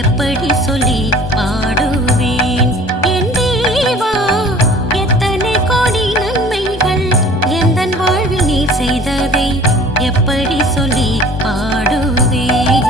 எப்படி சொல்லி பாடுவேன் என் தேவா, எத்தனை கோடி நன்மைகள் எந்தன் வாழ்வில் நீ செய்ததை எப்படி சொல்லி பாடுவேன்.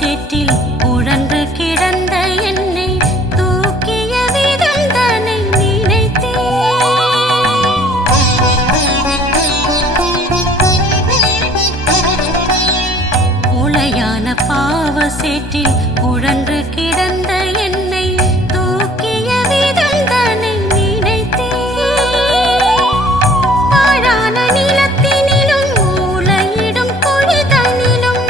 சேற்றில் உழன்று கிடந்த என்னை தூக்கிய விதந்தனை நினைத்தேன். உளையான பாவ சேற்றில் உழன்று கிடந்த என்னை தூக்கிய விதந்தனை நினைத்தேன். பாழான நிலத்தினிலும் ஊளையிடும் குழிதனிலும்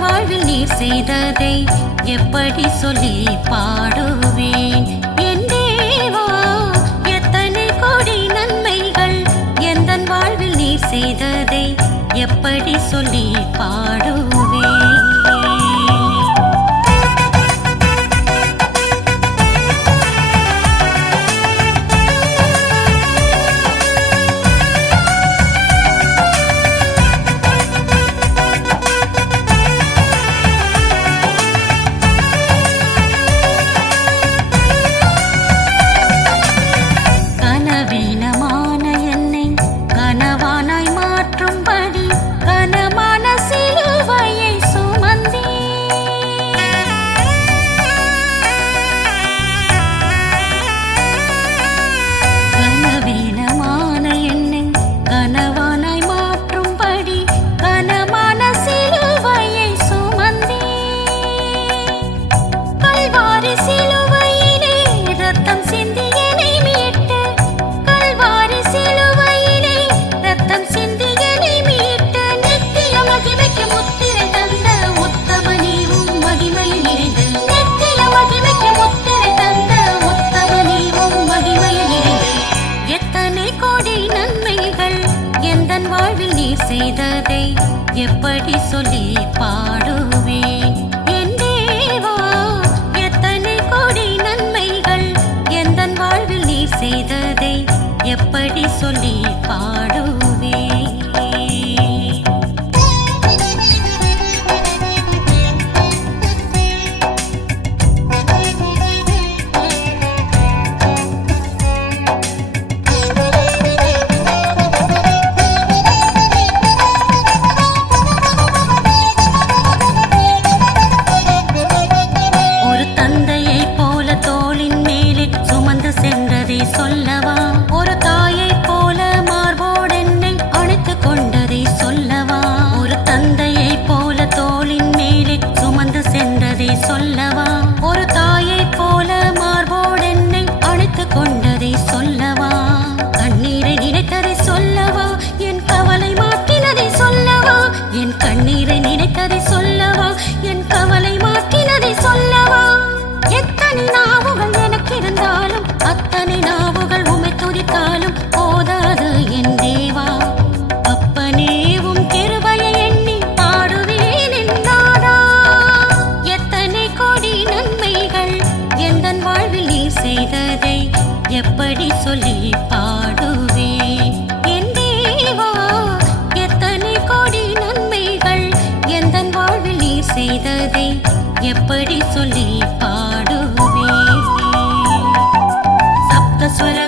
வாழ்வில் நீர் செய்ததை எப்படி சொல்லி பாடுவேன் என் தேவா, எத்தனை கோடி நன்மைகள் எந்தன் வாழ்வில் நீர் செய்ததை எப்படி சொல்லி பாடுவேன். கனவானாய் மாற்றும்படி கனமான சிலுவை செய்ததை எப்படி சொல்லி பாடுவேன் சப்தஸ்வர